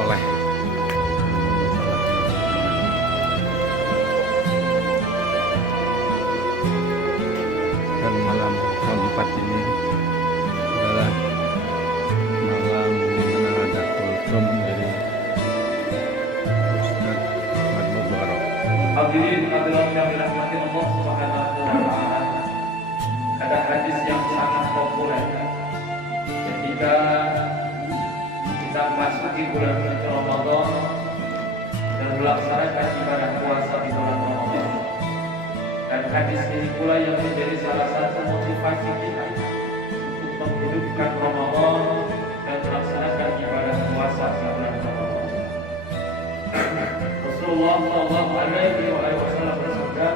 soleh. Dan malam keempat ini adalah malam di mana ada kultum dari Ustaz Ahmad Mubarak. Hadirin hadirat yang dirahmati Allah Subhanahu wa taala. Ada hadis yang sangat populer ketika kita memasuki bulan suci Ramadan dan melaksanakan ibadah puasa di bulan Ramadan. Dan hadis ini pula yang menjadi salah satu motivasi kita untuk menghidupkan Ramadan dan melaksanakan ibadah puasa di bulan Ramadan. Rasulullah Shallallahu Alaihi Wasallam bersabda,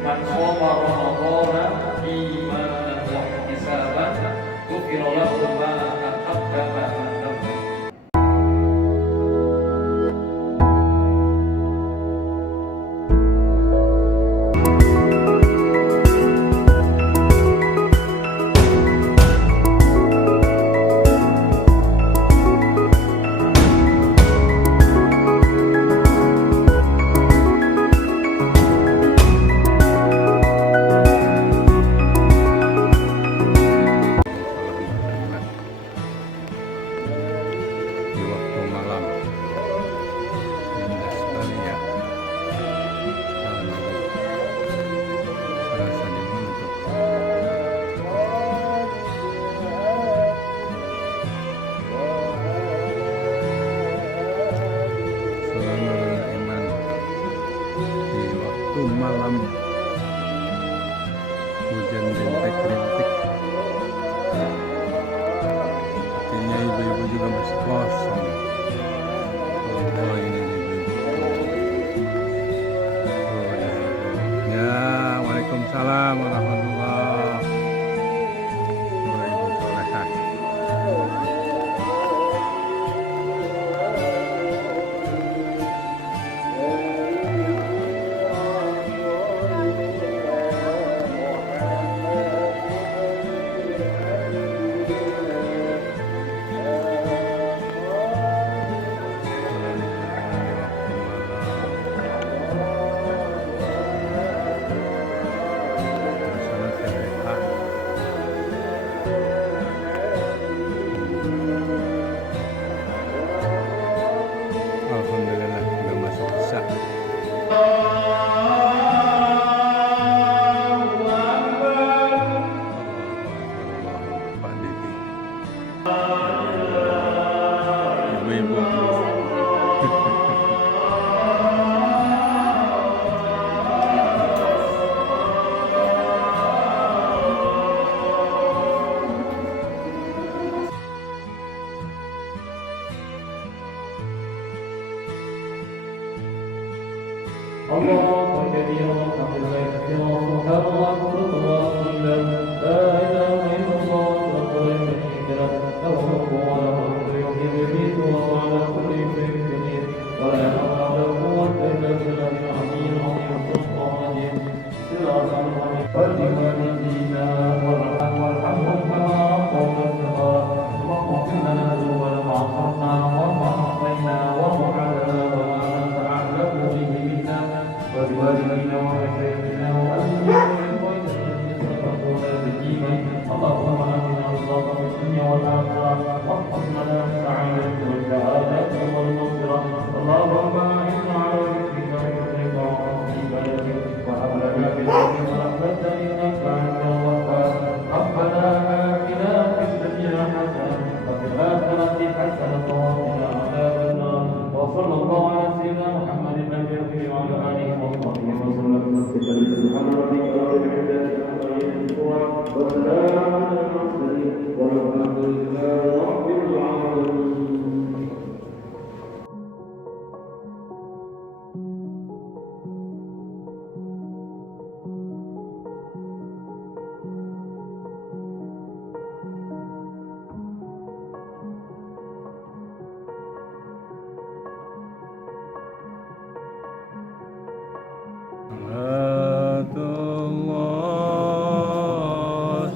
"Man shoma Ramadhana imanan wa ihtisaban, ghufira lahu ma taqaddama min dhanbihi." Di waktu malam indah sekali ya. Serasa dibentuk selalu iman di waktu malam hujan rintik-rintik. Artinya ibu-ibu juga masih kosong. Oh ini ibu-ibu. Oh ya. Ya, waalaikumsalam warahmatullah. Oh, ibu solehah. Alhamdulillah sudah masuk Isya. Pak Didi. Ibu-ibu. الله كبيرا وحمدا كثيرا سبحان الله بكرة وأصيلا لا إله إلا الله وحده لا شريك له له الملك وله الحمد يحيي ويميت وهو على كل شيء قدير ولا حول ولا قوة إلا بالله العلي العظيم الصدق العظيم بسم الله الرحمن الرحيم والدينا وارحمهم كما ربونا صغارا واغفر لنا ذنوبنا ما أصرنا وما أخطينا وما علنا وما أنت أعلم به منا وبوالدينا ومشايخنا وأزواجنا وإخواننا سبقونا بالإيمان اللهم آمنا بالله في الدنيا والآخرة واحفظنا من السعادة والسعادة والمغفرة اللهم أعنا على ذكرك وشكرك وحسن عبادتك وهب لنا بالعلم ورحمة إنك أنت الوهاب ربنا آتنا في الدنيا حسنة وفي الآخرة حسنة وقنا عذاب النار وصلى الله على سيدنا محمد النبي وعلى آله وصحبه وسلم سبحان ربك رب العزة عما يصفون وسلام على المرسلين والحمد لله رب العالمين. Salatullah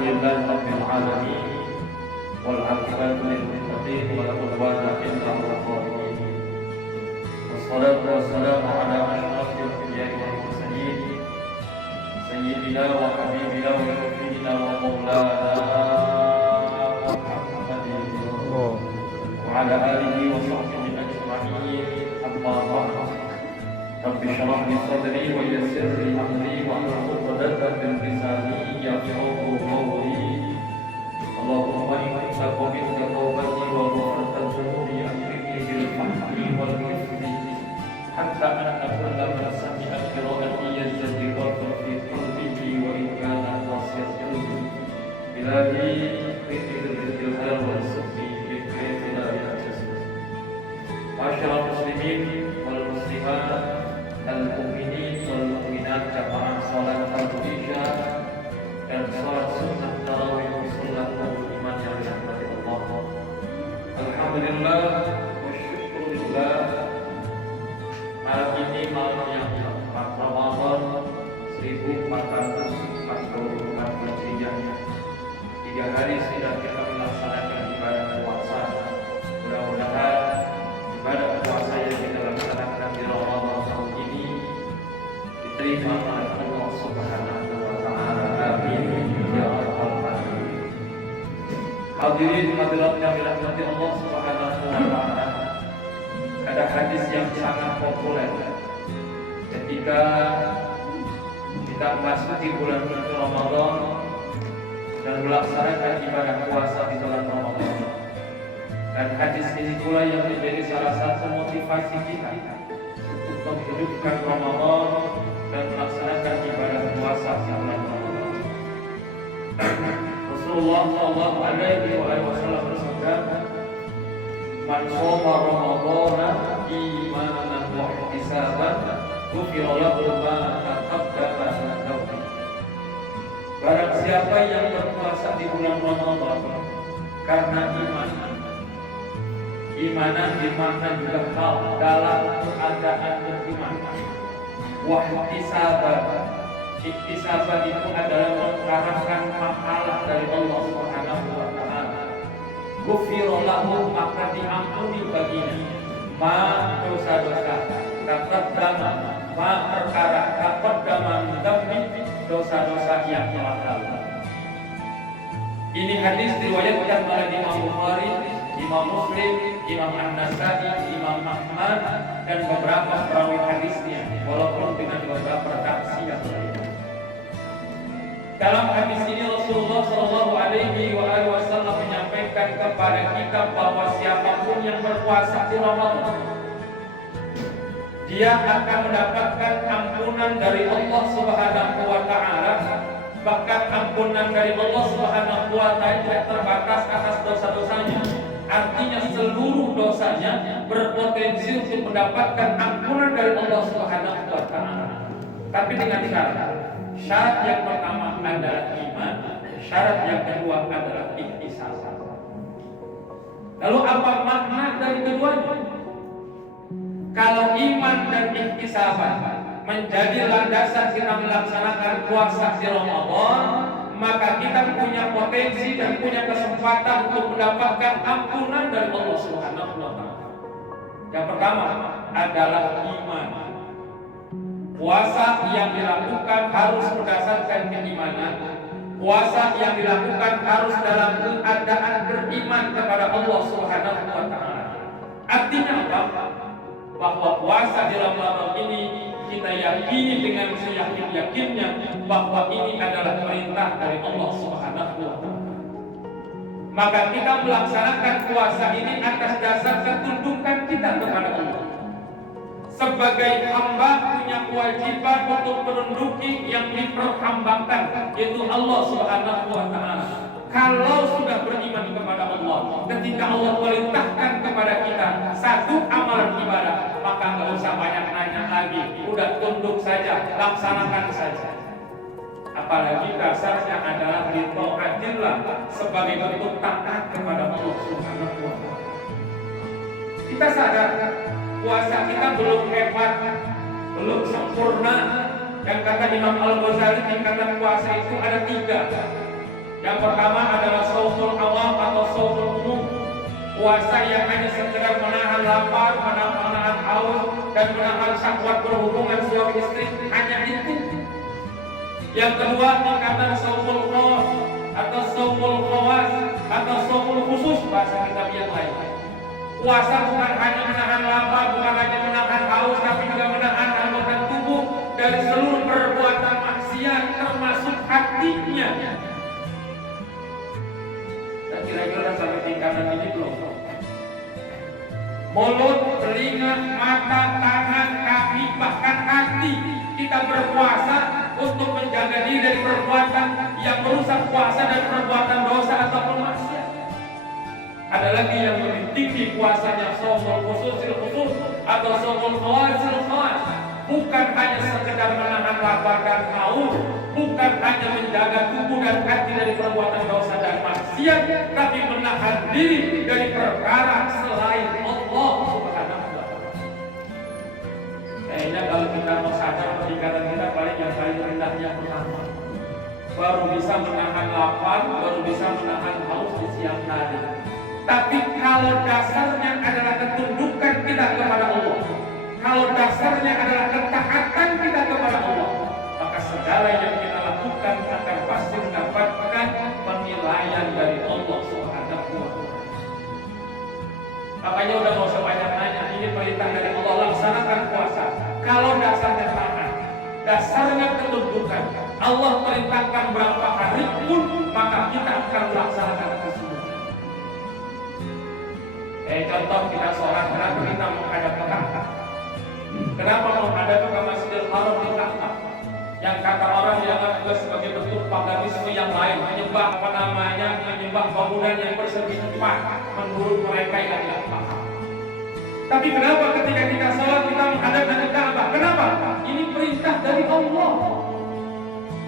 لله رب العالمين والعاقبة للمتقين ولا عدوان إلا على الظالمين والصلاة والسلام على أشرف الأنبياء والمرسلين سيدنا وحبيبنا وشفيعنا ومولانا محمد وعلى آله وصحبه أجمعين أما بعد رب اشرح لي صدري ويسر لي أمري واحلل عقدة من لساني يفقهوا قولي اللهم إنك قبلت توبتي وغفرت ذنوبي أكرمني بالفهم والحفظ حتى أن كل من سمع قراءتي يزداد في قلبه وإن كان قاسي القلب إلهي اكرمني بالإلهام والصدق بكيف لا يعجز معاشر المسلمين والمسلمات المؤمنين والمؤمنات jamaah salat Indonesia dan salat sunnah tarawih di sunnah iman yang dirahmati Allah. Alhamdulillah wa syukurillah. Malam ini malam yang keempat Ramadan 1444 Hijriah. 3 hari sudah kita melaksanakan ibadah puasa. Mudah-mudahan ibadah puasa yang kita laksanakan di Ramadan tahun ini diterima oleh Allah Subhanahu wa taala. Amin ya rabbal alamin. Hadirin hadirat yang dirahmati Allah Subhanahu wa taala. Ada hadis yang sangat populer ketika kita memasuki bulan suci Ramadan dan melaksanakan ibadah puasa di bulan Ramadan. Dan hadis ini pula yang menjadi salah satu motivasi kita untuk menghidupkan Ramadan dan melaksanakan ibadah puasa di bulan Ramadan. Rasulullah sallallahu alaihi wasallam bersabda, "Man shoma Ramadana imanan wa ihtisaban, ghufira lahu ma taqaddama min dhanbi." Barang siapa yang berpuasa di bulan Ramadan karena imanan dimakna juga hal dalam keadaan beriman. Wahtisaban, ihtisaban itu adalah mengharapkan pahala dari Allah Subhanahu wa taala. Ghufira lahu, maka diampuni baginya ma dosa-dosa, taqaddama ma perkara, taqaddama min dhanbi, dosa-dosa yang telah lalu. Ini hadis diriwayatkan oleh Imam Bukhari, Imam Muslim, Imam An-Nasai, Imam Ahmad dan beberapa perawi hadisnya, walaupun dengan beberapa redaksi yang berbeda. Dalam hadis ini Rasulullah Shallallahu Alaihi Wasallam menyampaikan kepada kita bahwa siapapun yang berpuasa di Ramadan, dia akan mendapatkan ampunan dari Allah Subhanahu Wa Taala. Bahkan ampunan dari Allah Subhanahu Wa Taala tidak terbatas atas dosa-dosanya. Artinya seluruh dosanya berpotensi untuk mendapatkan ampunan dari Allah Subhanahu wa taala. Tapi dengan syarat. Syarat yang pertama adalah iman, syarat yang kedua adalah ihtisab. Lalu apa makna dari keduanya? Kalau iman dan ihtisab menjadi landasan kita melaksanakan puasa di Ramadan, maka kita punya potensi dan punya kesempatan untuk mendapatkan ampunan dari Allah Subhanahu wa taala. Yang pertama adalah iman. Puasa yang dilakukan harus berdasarkan keimanan. Puasa yang dilakukan harus dalam keadaan beriman kepada Allah Subhanahu wa taala. Artinya apa? Bahwa puasa di Ramadan ini kita yakini dengan seyakin-yakinnya bahwa ini adalah perintah dari Allah Subhanahu wa taala. Maka kita melaksanakan puasa ini atas dasar ketundukan kita kepada Allah. Sebagai hamba punya kewajiban untuk menunduki yang diperhambakan, yaitu Allah Subhanahu wa taala. Kalau sudah beriman kepada Allah, ketika Allah perintahkan kepada kita satu amalan ibadah, maka nggak usah banyak nanya lagi, udah tunduk saja, laksanakan saja. Apalagi dasarnya adalah ditaatillah sebagai bentuk taat kepada Allah Subhanahu wa taala. Kita sadar puasa kita belum hebat, belum sempurna. Dan kata Imam Al-Ghazali, tingkatan puasa itu ada 3. Yang pertama adalah shaumul awam atau shaumul umum, puasa yang hanya sekedar menahan lapar, menahan haus, dan menahan syahwat berhubungan suami istri, hanya itu. Yang kedua tingkatan shaumul khawas atau shaumul khawas atau shaumul khusus, bahasa kitab yang lain. Puasa bukan hanya menahan lapar, bukan hanya menahan haus, tapi juga menahan anggota tubuh dari seluruh perbuatan maksiat, termasuk hatinya. Dan kira-kira sampai tingkatan ini belum. Mulut, telinga, mata, tangan, kaki, bahkan hati kita berpuasa untuk menjaga diri dari perbuatan yang merusak puasa dan perbuatan dosa ataupun maksiat. Ada lagi yang lebih tinggi puasanya, shaumul khususil khusus atau shaumul khawasil khawas. Bukan hanya sekedar menahan lapar dan haus, bukan hanya menjaga tubuh dan hati dari perbuatan dosa dan maksiat, tapi menahan diri dari perkara selain Allah Subhanahu wa Ta'ala. Kayaknya kalau kita mau sadar peningkatan kita yang paling rendahnya pertama, baru bisa menahan lapar, baru bisa menahan haus di siang hari. Tapi kalau dasarnya adalah ketundukan kita kepada Allah, kalau dasarnya adalah ketaatan kita kepada Allah, maka segala yang kita lakukan akan pasti mendapatkan penilaian dari Allah Subhanahu wa Ta'ala. Makanya udah nggak usah banyak nanya, ini perintah dari Allah, laksanakan puasa. Kalau dasarnya taat, dasarnya ketundukan, Allah perintahkan berapa hari pun, maka kita akan melaksanakan itu semua. Contoh kita sholat, kenapa kita menghadap ke Ka'bah? Kenapa menghadap ke Masjidil Haram di Ka'bah? Yang kata orang dianggap juga sebagai bentuk paganisme yang lain, menyembah menyembah bangunan yang bersegi empat menurut mereka yang tidak paham. Tapi kenapa ketika kita sholat kita menghadap ke Ka'bah? Kenapa? Ini perintah dari Allah.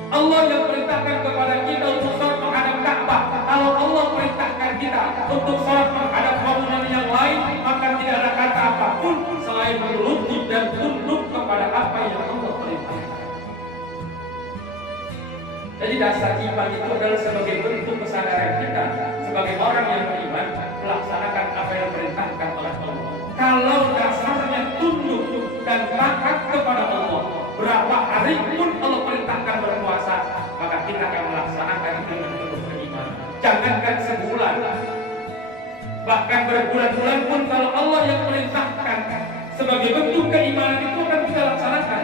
Allah yang perintahkan kepada kita untuk sholat menghadap Ka'bah. Kalau Allah perintahkan kita untuk sholat menghadap bangunan yang lain, maka tidak ada kata apapun selain menuruti dan tunduk kepada apa yang Allah perintahkan. Jadi dasar iman itu adalah sebagai bentuk kesadaran kita sebagai orang yang beriman melaksanakan apa yang diperintahkan oleh Allah. Kalau dasarnya tunduk dan taat kepada Allah, berapa hari pun Allah perintahkan berpuasa, maka kita akan melaksanakan itu dengan penuh keimanan. Jangankan sebulan, bahkan berbulan-bulan pun kalau Allah yang perintahkan sebagai bentuk keimanan itu akan kita laksanakan.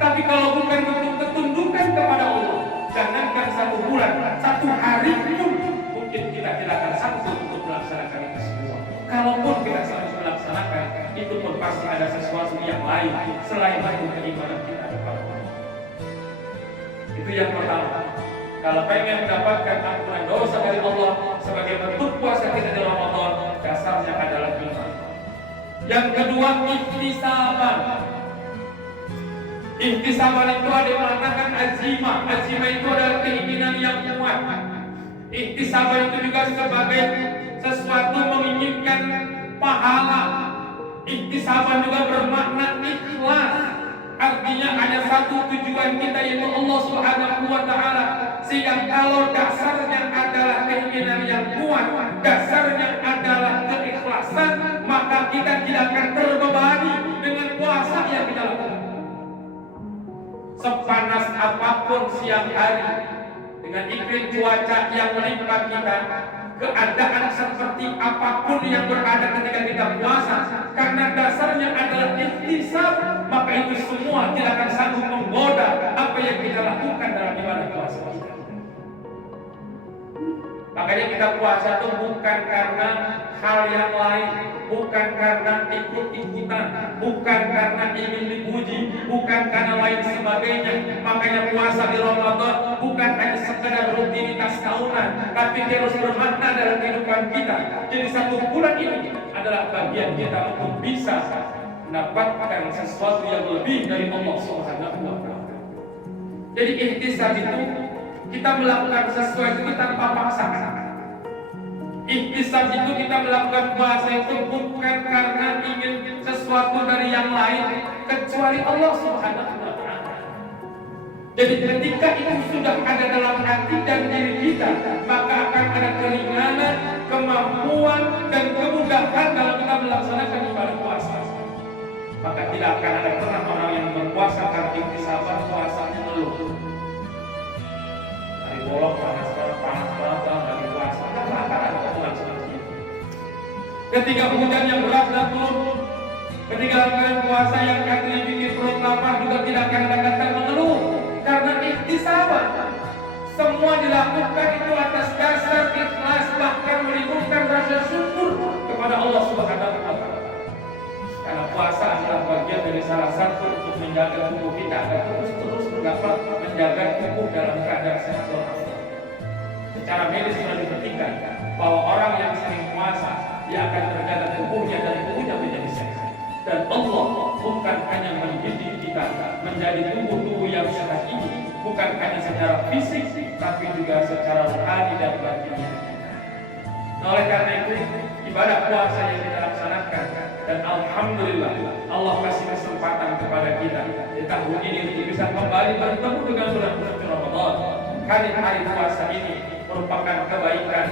Tapi kalau bukan bentuk ketundukan kepada Allah, jangankan satu bulan, satu hari pun mungkin kita tidak akan sanggup untuk melaksanakan itu semua. Kalaupun kita sanggup melaksanakan, itu pun pasti ada sesuatu yang lain selain itu keimanan kita kepada Allah. Itu yang pertama. Kalau pengen mendapatkan ampunan dosa dari Allah sebagai bentuk puasa kita di Ramadan, dasarnya adalah iman. Yang kedua, ihtisaban. Ihtisaban itu ada yang mengatakan azimah. Azimah itu adalah keinginan yang kuat. Ihtisaban itu juga sebagai sesuatu menginginkan pahala. Ihtisaban juga bermakna ikhlas. Artinya hanya satu tujuan kita, yaitu Allah Subhanahu wa Ta'ala. Sehingga kalau dasarnya adalah keinginan yang kuat, dasarnya adalah keikhlasan, maka kita tidak akan terbebani dengan puasa yang kita lakukan. Sepanas apapun siang hari, dengan iklim cuaca yang menimpa kita, keadaan seperti apapun yang berada ketika kita puasa, karena dasarnya adalah ihtisab, maka itu semua tidak akan sanggup menggoda apa yang kita lakukan dalam ibadah puasa kita. Makanya kita puasa itu bukan karena hal yang lain, bukan karena ikut-ikutan, bukan karena ingin dipuji, bukan karena lain sebagainya. Makanya puasa di Ramadan bukan hanya sekedar rutinitas tahunan, tapi terus bermakna dalam kehidupan kita. Jadi satu bulan ini adalah bagian kita untuk bisa mendapatkan sesuatu yang lebih dari Allah Subhanahu wa Ta'ala. Jadi ihtisab itu kita melakukan sesuatu itu tanpa paksaan. Ihtisab itu kita melakukan puasa itu bukan karena ingin sesuatu dari yang lain kecuali Allah Subhanahu wa Ta'ala. Jadi ketika itu sudah ada dalam hati dan diri kita, maka akan ada keringanan, kemampuan, dan kemudahan dalam kita melaksanakan ibadah puasa. Maka tidak akan ada pernah orang yang berpuasa karena intisaban puasanya ngeluh. Hari bolong panas banget dari puasa. Tidak akan ada orang seperti itu. Ketika hujan yang berat dan turun, ketika kalian puasa yang katanya bikin perut lapar juga tidak akan ada kata mengeluh. Karena ihtisaban semua dilakukan itu atas dasar ikhlas, bahkan menimbulkan rasa syukur kepada Allah Subhanahu wa taala. Karena puasa adalah bagian dari salah satu untuk menjaga tubuh kita agar terus dapat menjaga tubuh dalam keadaan sehat walafiat. Secara medis sudah dibuktikan bahwa orang yang sering puasa dia akan terjaga tubuhnya dan tubuhnya menjadi sehat. Dan Allah bukan hanya mendidik kita menjadi tubuh yang sehat ini, bukan hanya secara fisik, tapi juga secara rohani dan batinnya. Nah, oleh karena itu, ibadah puasa yang kita laksanakan, dan alhamdulillah Allah kasih kesempatan kepada kita di tahun ini untuk bisa kembali bertemu dengan bulan suci Ramadan. Hari-hari puasa ini merupakan kebaikan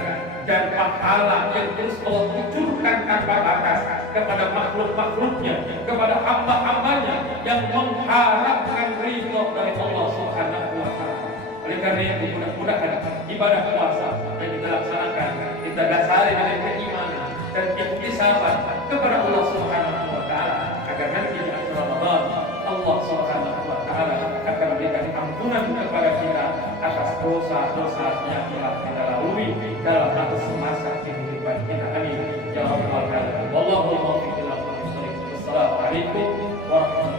dan pahala yang terus Allah kucurkan tanpa batas kepada makhluk-makhluknya, kepada hamba-hambanya yang mengharapkan ridho dari Allah Subhanahu wa taala. Oleh karena itu, mudah-mudahan ibadah puasa yang kita laksanakan kita dasari dengan keimanan dan ihtisaban kepada Allah Subhanahu wa taala agar nanti di akhir Ramadan Allah Subhanahu wa taala akan memberikan ampunan kepada kita atas dosa-dosa yang telah kita lalui dalam masa kehidupan kita. Amin ya rabbal alamin. Wallahu muwaffiq ila aqwamit thoriq. Wassalamualaikum warahmatullahi wabarakatuh.